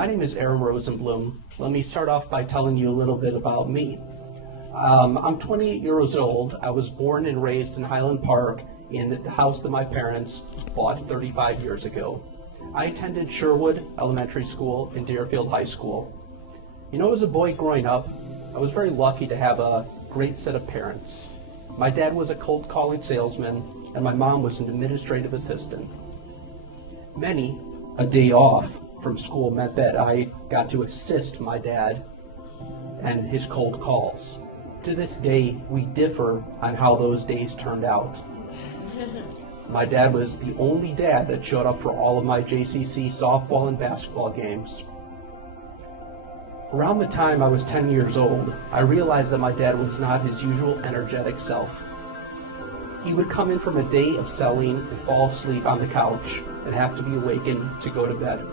My name is Rosenblum. Let me start off by telling you a little bit about me. I'm 28 years old. I was born and raised in Highland Park in the house that my parents bought 35 years ago. I attended Sherwood Elementary School and Deerfield High School. You know, as a boy growing up, I was very lucky to have a great set of parents. My dad was a cold calling salesman, and my mom was an administrative assistant. A day off from school meant that I got to assist my dad and his cold calls. To this day, we differ on how those days turned out. My dad was the only dad that showed up for all of my JCC softball and basketball games. Around the time I was 10 years old, I realized that my dad was not his usual energetic self. He would come in from a day of selling and fall asleep on the couch and have to be awakened to go to bed.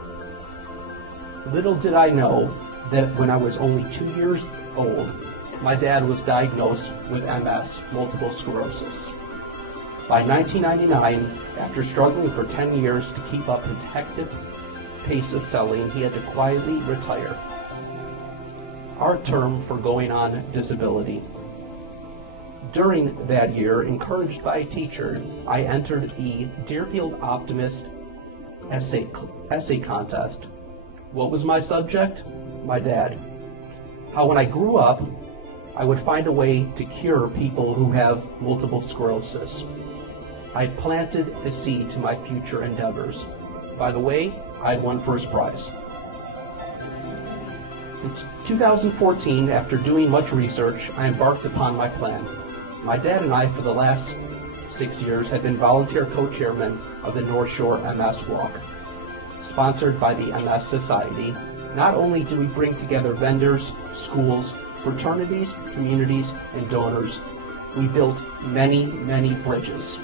Little did I know that when I was only 2 years old, my dad was diagnosed with MS, multiple sclerosis. By 1999, after struggling for 10 years to keep up his hectic pace of selling, he had to quietly retire. Our term for going on disability. During that year, encouraged by a teacher, I entered the Deerfield Optimist essay contest. What was my subject? My dad. How when I grew up, I would find a way to cure people who have multiple sclerosis. I had planted a seed to my future endeavors. By the way, I had won first prize. In 2014, after doing much research, I embarked upon my plan. My dad and I, for the last 6 years, had been volunteer co-chairmen of the North Shore MS Walk. Sponsored by the MS Society, not only do we bring together vendors, schools, fraternities, communities, and donors, we built many, many bridges.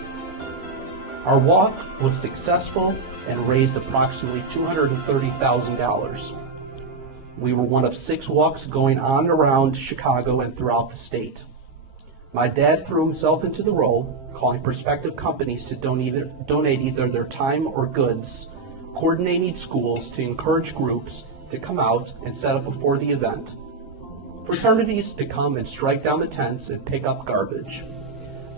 Our walk was successful and raised approximately $230,000. We were one of 6 walks going on and around Chicago and throughout the state. My dad threw himself into the role, calling prospective companies to donate either their time or goods, coordinating schools to encourage groups to come out and set up before the event, fraternities to come and strike down the tents and pick up garbage.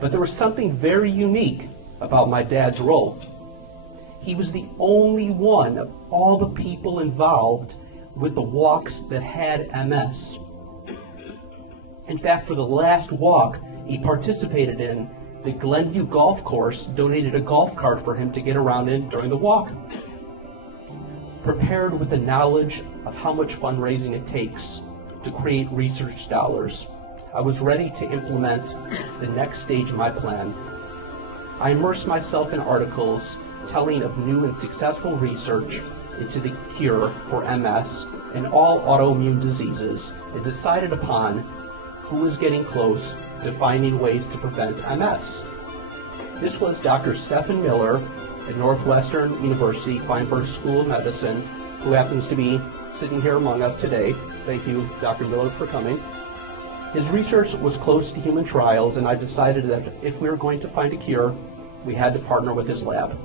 But there was something very unique about my dad's role. He was the only one of all the people involved with the walks that had MS. In fact, for the last walk he participated in, the Glenview Golf Course donated a golf cart for him to get around in during the walk. Prepared with the knowledge of how much fundraising it takes to create research dollars, I was ready to implement the next stage of my plan. I immersed myself in articles telling of new and successful research into the cure for MS and all autoimmune diseases, and decided upon who was getting close to finding ways to prevent MS. This was Dr. Stephen Miller at Northwestern University Feinberg School of Medicine, who happens to be sitting here among us today. Thank you, Dr. Miller, for coming. His research was close to human trials, and I decided that if we were going to find a cure, we had to partner with his lab.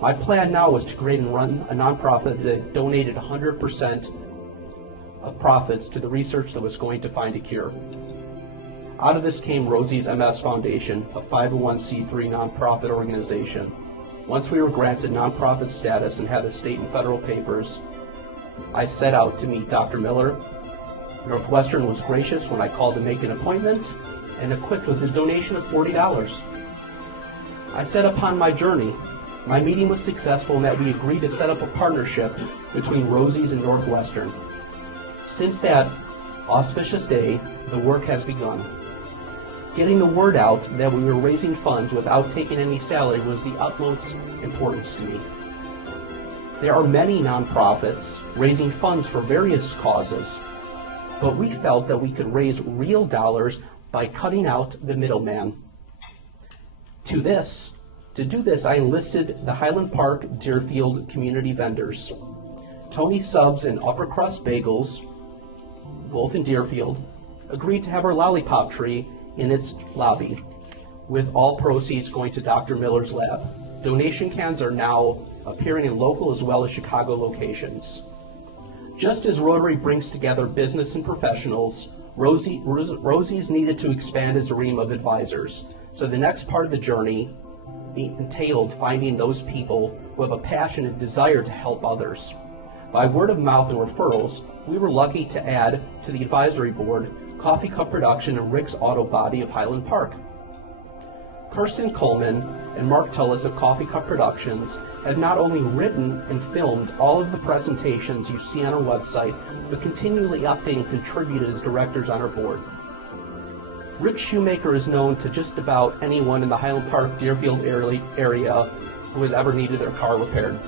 My plan now was to create and run a nonprofit that donated 100% of profits to the research that was going to find a cure. Out of this came Rosey's MS Foundation, a 501c3 nonprofit organization. Once we were granted nonprofit status and had the state and federal papers, I set out to meet Dr. Miller. Northwestern was gracious when I called to make an appointment and equipped with a donation of $40. I set upon my journey. My meeting was successful in that we agreed to set up a partnership between Rosey's and Northwestern. Since that auspicious day, the work has begun. Getting the word out that we were raising funds without taking any salary was the utmost importance to me. There are many nonprofits raising funds for various causes, but we felt that we could raise real dollars by cutting out the middleman. To do this, I enlisted the Highland Park Deerfield community vendors. Tony Subs and Upper Crust Bagels, both in Deerfield, agreed to have our lollipop tree in its lobby, with all proceeds going to Dr. Miller's lab. Donation cans are now appearing in local as well as Chicago locations. Just as Rotary brings together business and professionals, Rosey's needed to expand its ream of advisors. So the next part of the journey entailed finding those people who have a passion and desire to help others. By word of mouth and referrals, we were lucky to add to the advisory board Coffee Cup Production and Rick's Auto Body of Highland Park. Kirsten Coleman and Mark Tullis of Coffee Cup Productions have not only written and filmed all of the presentations you see on our website, but continually update and contribute as directors on our board. Rick Shoemaker is known to just about anyone in the Highland Park, Deerfield area who has ever needed their car repaired.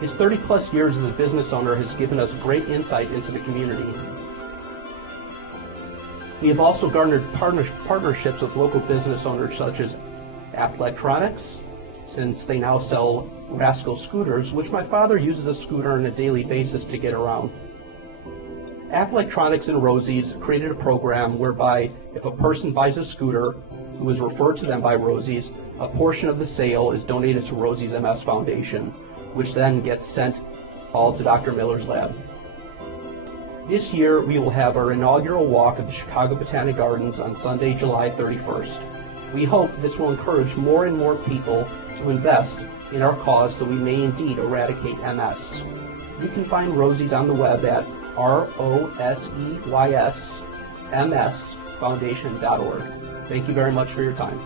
His 30-plus years as a business owner has given us great insight into the community. We have also garnered partnerships with local business owners such as App Electronics, since they now sell Rascal scooters, which my father uses a scooter on a daily basis to get around. App Electronics and Rosey's created a program whereby if a person buys a scooter who is referred to them by Rosey's, a portion of the sale is donated to Rosey's MS Foundation, which then gets sent all to Dr. Miller's lab. This year, we will have our inaugural walk of the Chicago Botanic Gardens on Sunday, July 31st. We hope this will encourage more and more people to invest in our cause so we may indeed eradicate MS. You can find Rosey's on the web at ROSEYSMSfoundation.org. Thank you very much for your time.